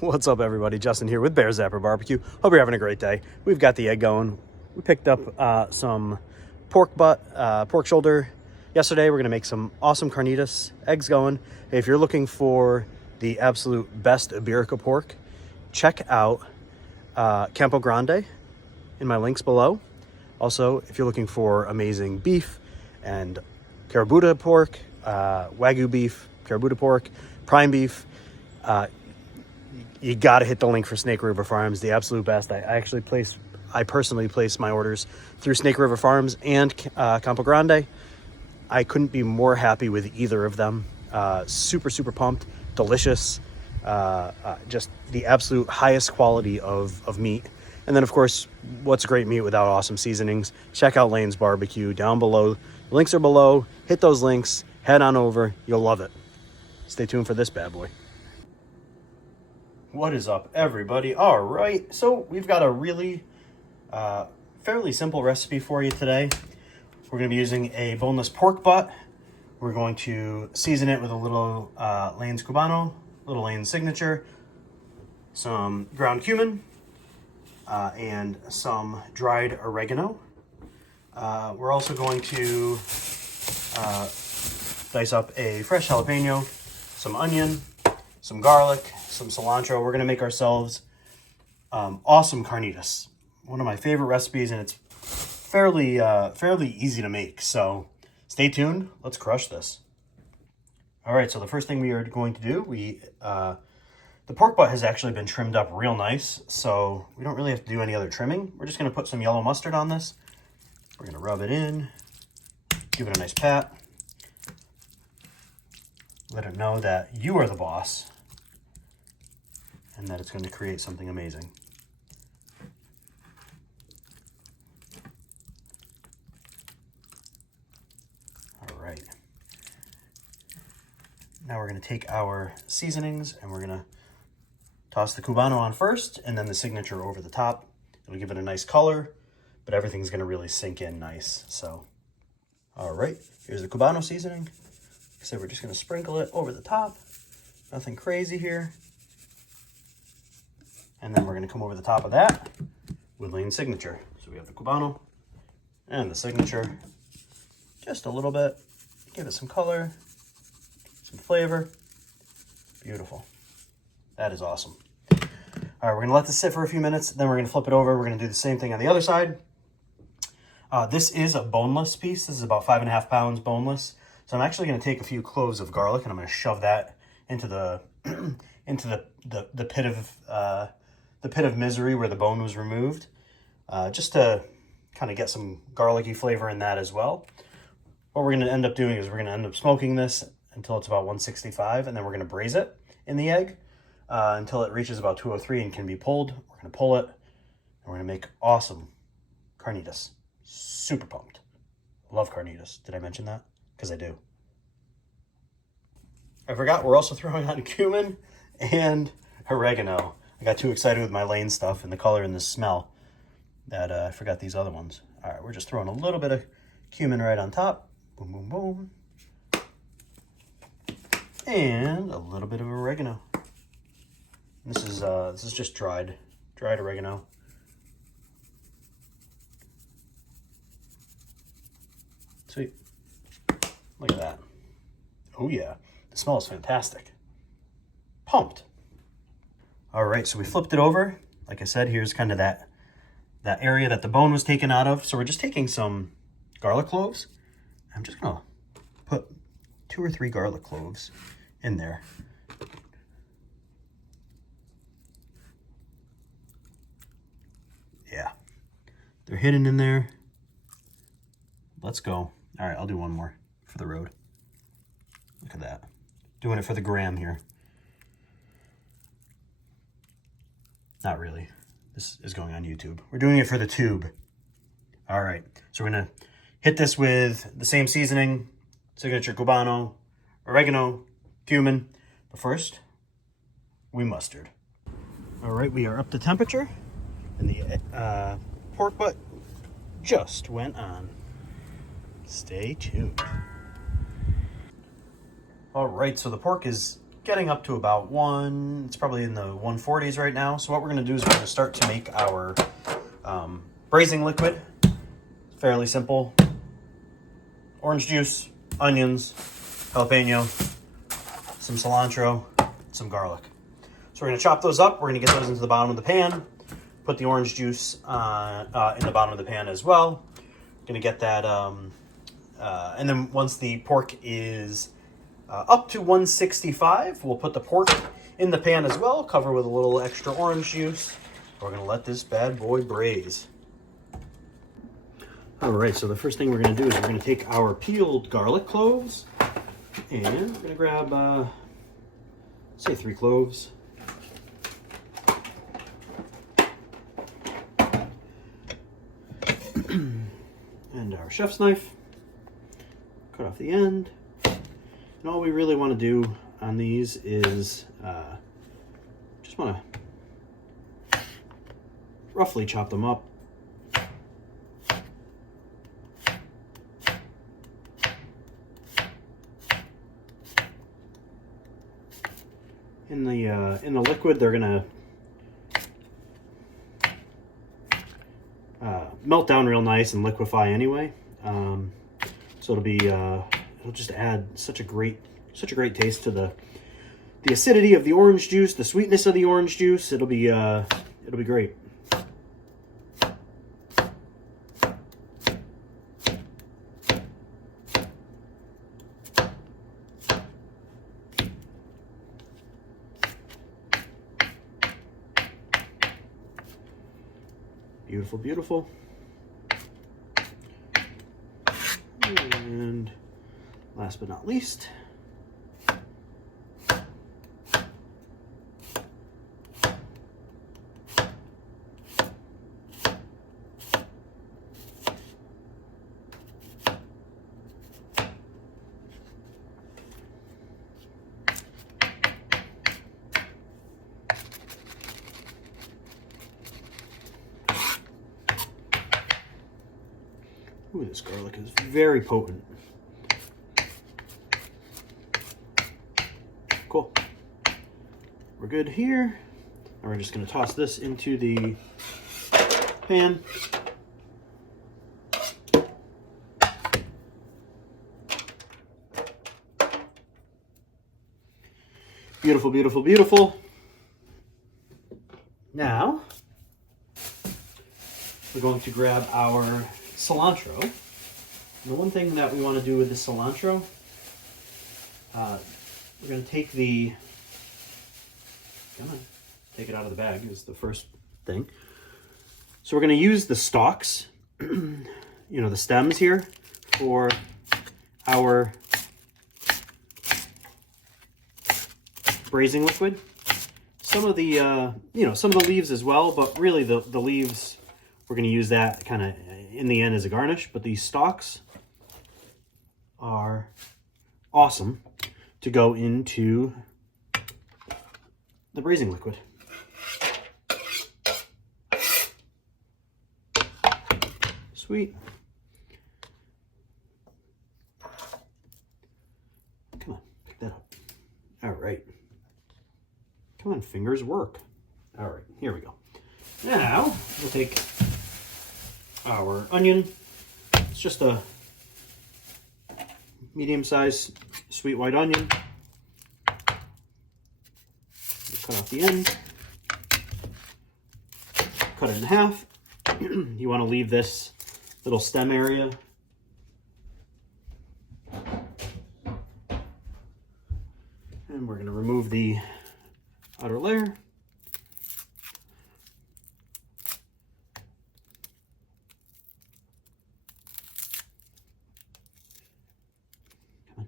What's up, everybody? Justin here with BearzapperBBQ. Hope you're having a great day. We've got the egg going. We picked up some pork shoulder yesterday. We're going to make some awesome carnitas eggs going. Hey, if you're looking for the absolute best Iberica pork, check out Campo Grande in my links below. Also, if you're looking for amazing beef and Carabuta pork, Wagyu beef, Carabuta pork, prime beef, you got to hit the link for Snake River Farms, the absolute best. I personally place my orders through Snake River Farms and Campo Grande. I couldn't be more happy with either of them. Super pumped, delicious, just the absolute highest quality of meat. And then, of course, what's great meat without awesome seasonings? Check out Lane's Barbecue down below. The links are below. Hit those links. Head on over. You'll love it. Stay tuned for this bad boy. What is up, everybody? All right, so we've got a really fairly simple recipe for you today. We're going to be using a boneless pork butt. We're going to season it with a little Lane's Cubano, little Lane's Signature, some ground cumin, and some dried oregano. We're also going to dice up a fresh jalapeno, some onion, some garlic, some cilantro. We're gonna make ourselves awesome carnitas. One of my favorite recipes, and it's fairly easy to make. So stay tuned. Let's crush this. All right. So the first thing we are going to do, the pork butt has actually been trimmed up real nice, so we don't really have to do any other trimming. We're just gonna put some yellow mustard on this. We're gonna rub it in, give it a nice pat, let it know that you are the boss, and that it's going to create something amazing. All right. Now we're going to take our seasonings and we're going to toss the Cubano on first and then the Signature over the top. It'll give it a nice color, but everything's going to really sink in nice. So, all right, here's the Cubano seasoning. Like I said, we're just going to sprinkle it over the top. Nothing crazy here. And then we're going to come over the top of that with Lane's Signature. So we have the Cubano and the Signature. Just a little bit. Give it some color, some flavor. Beautiful. That is awesome. All right, we're going to let this sit for a few minutes. Then we're going to flip it over. We're going to do the same thing on the other side. This is a boneless piece. This is about 5.5 pounds boneless. So I'm actually going to take a few cloves of garlic and I'm going to shove that into the pit of misery where the bone was removed, just to kind of get some garlicky flavor in that as well. What we're going to end up doing is we're going to end up smoking this until it's about 165, and then we're going to braise it in the egg until it reaches about 203 and can be pulled. We're going to pull it, and we're going to make awesome carnitas. Super pumped. Love carnitas. Did I mention that? Because I do. I forgot we're also throwing on cumin and oregano. I got too excited with my Lane stuff and the color and the smell that I forgot these other ones. All right, we're just throwing a little bit of cumin right on top. Boom, boom, boom. And a little bit of oregano. This is just dried oregano. Sweet. Look at that. Oh yeah, the smell is fantastic. Pumped. All right, so we flipped it over. Like I said, here's kind of that area that the bone was taken out of. So we're just taking some garlic cloves. I'm just gonna put 2 or 3 garlic cloves in there. Yeah, they're hidden in there. Let's go. All right, I'll do one more for the road. Look at that. Doing it for the gram here. Not really. This is going on YouTube. We're doing it for the tube. All right. So we're going to hit this with the same seasoning, Signature Cubano, oregano, cumin. But first, we mustard. All right. We are up to temperature. And the pork butt just went on. Stay tuned. All right. So the pork is getting up to about it's probably in the 140s right now. So what we're going to do is we're going to start to make our braising liquid. Fairly simple. Orange juice, onions, jalapeno, some cilantro, some garlic. So we're going to chop those up. We're going to get those into the bottom of the pan. Put the orange juice in the bottom of the pan as well. Going to get that, and then once the pork is up to 165, we'll put the pork in the pan as well, cover with a little extra orange juice. We're going to let this bad boy braise. All right, so the first thing we're going to do is we're going to take our peeled garlic cloves, and we're going to grab, say 3 cloves. And our chef's knife. Cut off the end. And all we really want to do on these is just want to roughly chop them up. In the liquid, they're gonna melt down real nice and liquefy anyway. So it'll just add such a great taste to the acidity of the orange juice, the sweetness of the orange juice. It'll be great. Beautiful, beautiful. And last but not least, ooh, this garlic is very potent. Cool. We're good here. And we're just going to toss this into the pan. Beautiful, beautiful, beautiful. Now, we're going to grab our cilantro. And the one thing that we want to do with the cilantro, we're going to take take it out of the bag is the first thing. So we're going to use the stalks, the stems here, for our braising liquid. Some of the, some of the leaves as well, but really the leaves, we're going to use that kind of in the end as a garnish. But these stalks are awesome to go into the braising liquid. Sweet. Come on, pick that up. All right. Come on, fingers work. All right, here we go. Now, we'll take our onion. It's just a medium-sized sweet white onion. Just cut off the end. Cut it in half. You want to leave this little stem area. And we're going to remove the outer layer. Come on.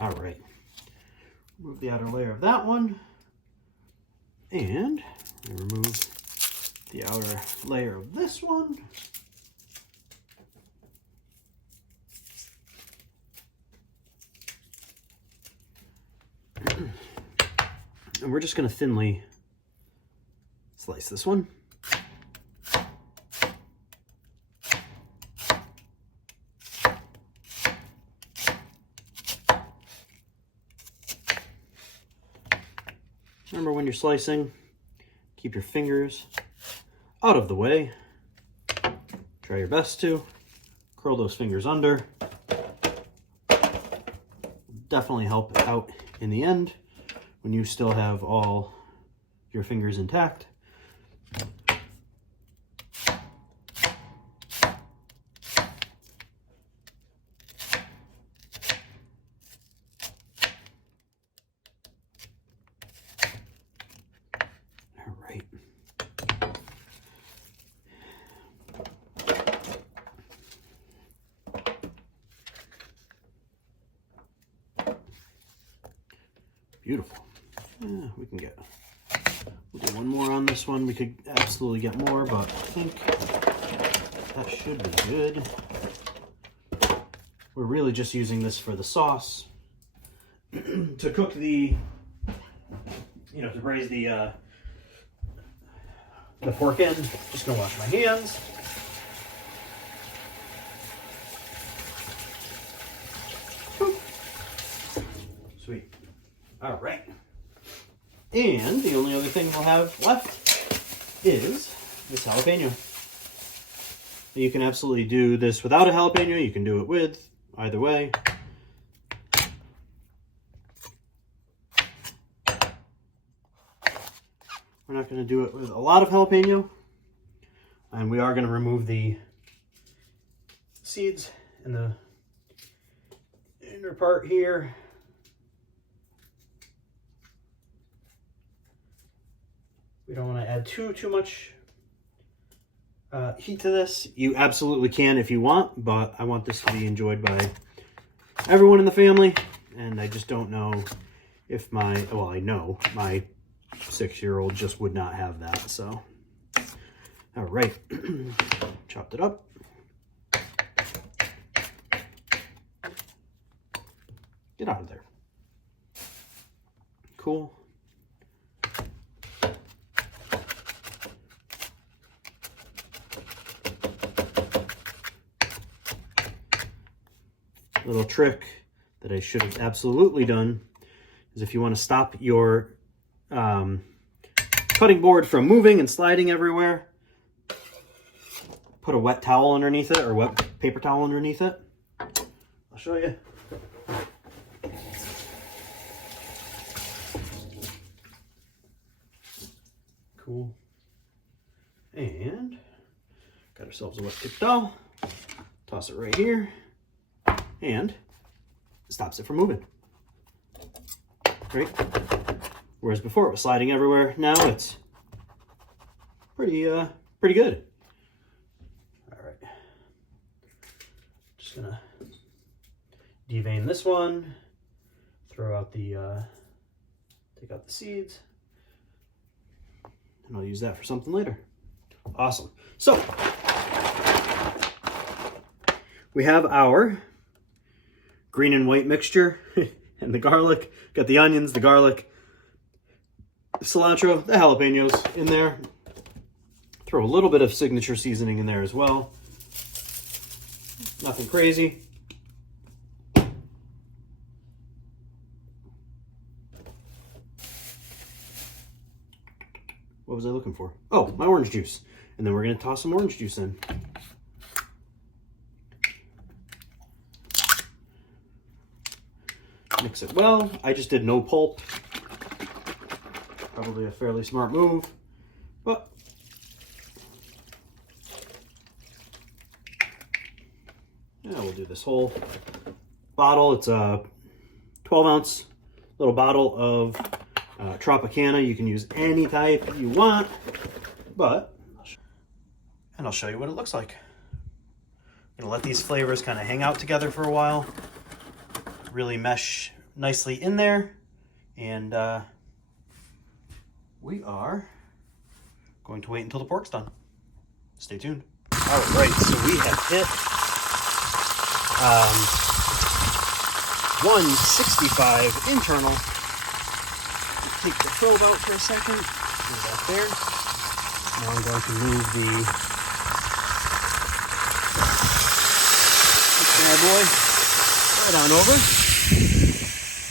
All right. Remove the outer layer of that one. And remove the outer layer of this one. And we're just going to thinly slice this one. Remember, when you're slicing, keep your fingers out of the way. Try your best to curl those fingers under. Definitely help out in the end when you still have all your fingers intact. All right. Beautiful. Yeah, we can get, we'll do one more on this one. We could absolutely get more, but I think that should be good. We're really just using this for the sauce. To cook the, you know, to braise the pork in. Just gonna wash my hands. Sweet. All right. And the only other thing we'll have left is this jalapeno. You can absolutely do this without a jalapeno. You can do it with, either way. We're not going to do it with a lot of jalapeno. And we are going to remove the seeds in the inner part here. We don't want to add too much heat to this. You absolutely can if you want, but I want this to be enjoyed by everyone in the family. And I just don't know if my, well, I know my 6-year-old just would not have that. So, all right, chopped it up. Get out of there. Cool. Little trick that I should have absolutely done is, if you want to stop your cutting board from moving and sliding everywhere, put a wet towel underneath it, or wet paper towel underneath it. I'll show you. Cool. And got ourselves a wet paper towel. Toss it right here. And it stops it from moving. Right? Whereas before it was sliding everywhere, now it's pretty good. All right. Just gonna devein this one, throw out the, take out the seeds, and I'll use that for something later. Awesome. So we have our green and white mixture and the garlic. Got the onions, the garlic, the cilantro, the jalapenos in there. Throw a little bit of signature seasoning in there as well. Nothing crazy. What was I looking for? Oh, my orange juice. And then we're going to toss some orange juice in. Mix it well. I just did no pulp. Probably a fairly smart move, but yeah, we'll do this whole bottle. It's a 12-ounce little bottle of Tropicana. You can use any type you want, but I'll show you what it looks like. I'm gonna let these flavors kind of hang out together for a while, really mesh nicely in there, and we are going to wait until the pork's done. Stay tuned. All right, so we have hit 165 internal. Take the probe out for a second. Move that there. Now I'm going to move the bad boy right on over.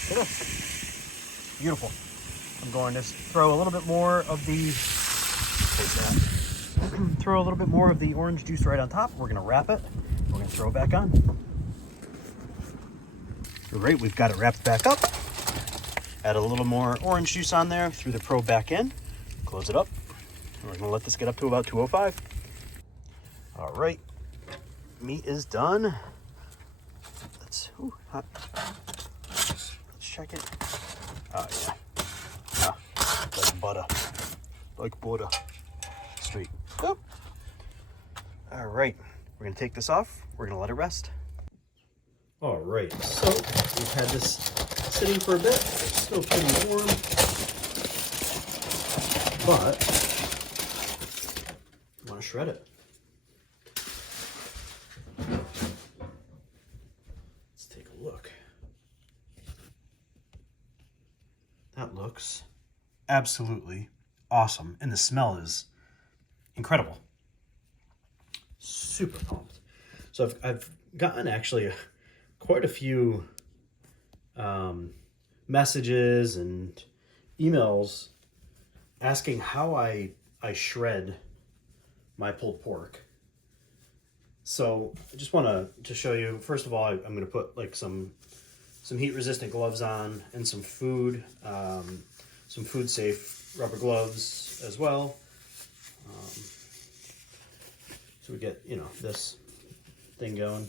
Look at this. Beautiful. I'm going to throw a little bit more of the throw a little bit more of the orange juice right on top. We're going to wrap it. We're going to throw it back on. All right, we've got it wrapped back up. Add a little more orange juice on there, threw the probe back in, close it up. We're going to let this get up to about 205. All right, meat is done. Let's check it. Oh yeah, like butter, straight. Oh. All right, we're gonna take this off. We're gonna let it rest. All right, so we've had this sitting for a bit. It's still pretty warm, but I want to shred it. Let's take a look. That looks absolutely awesome, and the smell is incredible. Super pumped. So I've gotten actually quite a few messages and emails asking how I shred my pulled pork. So I just want to show you. First of all, I'm going to put like some heat resistant gloves on and some food safe rubber gloves as well. So we get, this thing going.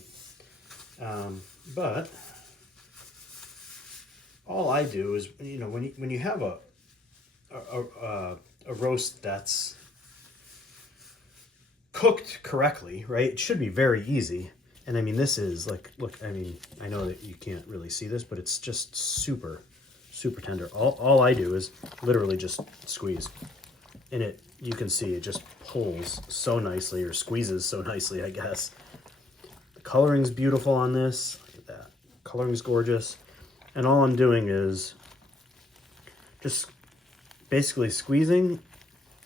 But all I do is, when you have a roast that's cooked correctly, right? It should be very easy. And I mean, this is like, look, I mean, I know that you can't really see this, but it's just super, super tender. All I do is literally just squeeze. And you can see it just pulls so nicely, or squeezes so nicely, I guess. The coloring's beautiful on this. Look at that. Coloring's gorgeous. And all I'm doing is just basically squeezing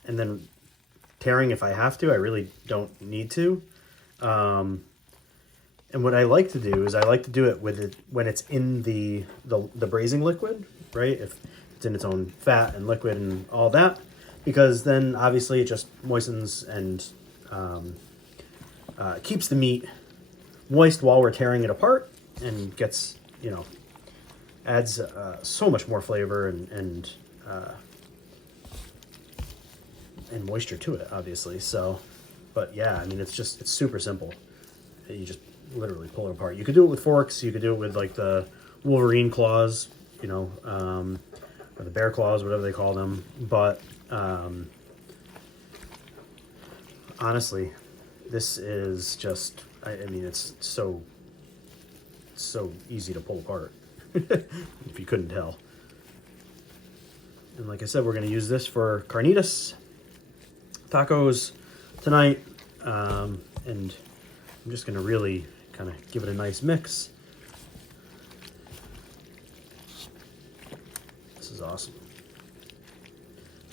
and then tearing if I have to. I really don't need to. And what I like to do is I like to do it when it's in the braising liquid, right? If it's in its own fat and liquid and all that, because then obviously it just moistens and keeps the meat moist while we're tearing it apart, and gets, adds so much more flavor and moisture to it, obviously. So, but yeah, I mean, it's super simple. You just literally pull it apart. You could do it with forks. You could do it with like the Wolverine claws, or the bear claws, whatever they call them. But honestly, this is just, I mean, it's so easy to pull apart, if you couldn't tell. And like I said, we're going to use this for carnitas tacos tonight. And I'm just going to really kind of give it a nice mix. This is awesome.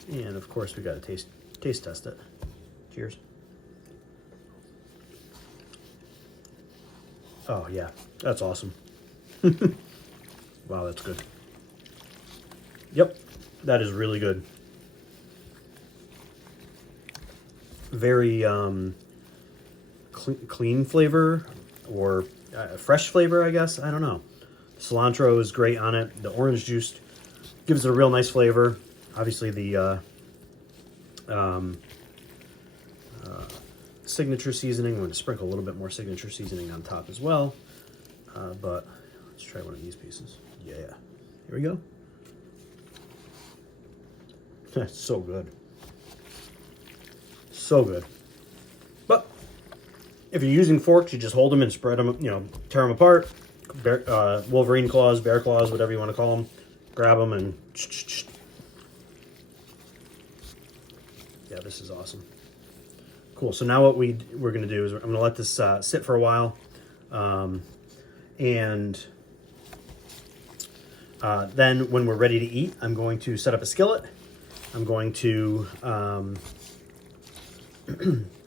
And of course, we got to taste test it. Cheers. Oh yeah, that's awesome. Wow, that's good. Yep, that is really good. Very clean flavor, or fresh flavor, I guess. I don't know. Cilantro is great on it. The orange juice gives it a real nice flavor. Obviously, the signature seasoning. I'm going to sprinkle a little bit more signature seasoning on top as well. But let's try one of these pieces. Yeah, here we go. That's so good. So good. But if you're using forks, you just hold them and spread them, tear them apart. Wolverine claws, bear claws, whatever you want to call them. Grab them and... Yeah, this is awesome. Cool. So now what we're going to do is I'm going to let this sit for a while. And then when we're ready to eat, I'm going to set up a skillet. I'm going to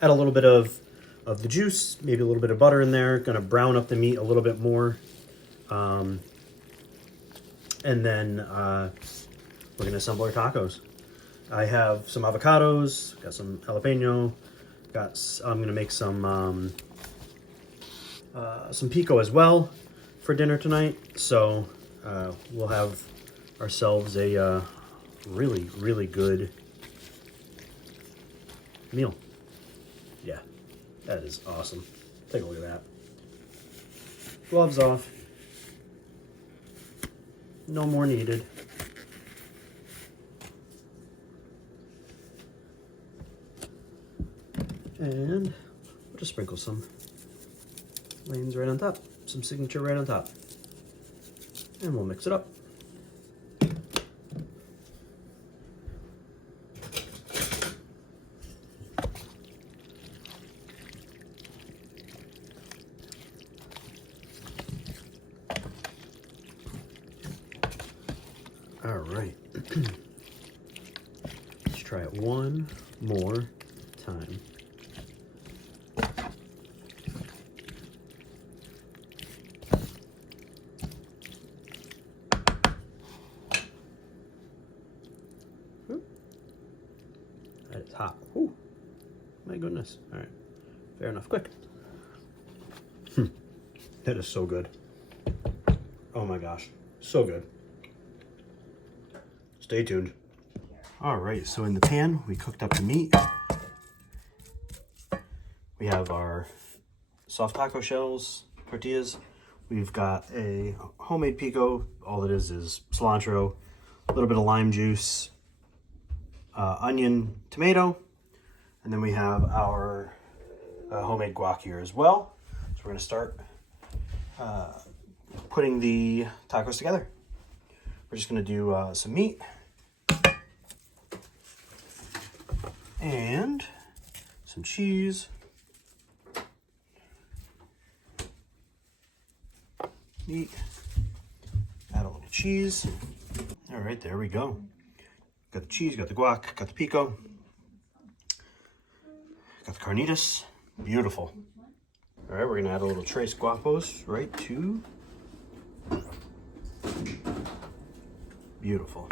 add a little bit of the juice, maybe a little bit of butter in there. Going to brown up the meat a little bit more. And then we're we're gonna assemble our tacos. I have some avocados, got some jalapeno, I'm gonna make some pico as well for dinner tonight. So we'll have ourselves a really, really good meal. Yeah, that is awesome. Take a look at that. Gloves off. No more needed. And we'll just sprinkle some lanes right on top, some signature right on top. And we'll mix it up. All right. Let's try it one more time. That is hot. Ooh, my goodness. All right, fair enough. Quick. That is so good. Oh my gosh, so good. Stay tuned. All right, so in the pan, we cooked up the meat. We have our soft taco shells, tortillas. We've got a homemade pico. All it is cilantro, a little bit of lime juice, onion, tomato, and then we have our homemade guac here as well. So we're gonna start putting the tacos together. We're just gonna do some meat and some cheese. Meat, add a little cheese. All right, there we go. Got the cheese, got the guac, got the pico, got the carnitas. Beautiful. All right, we're gonna add a little tres guapos right to. Beautiful.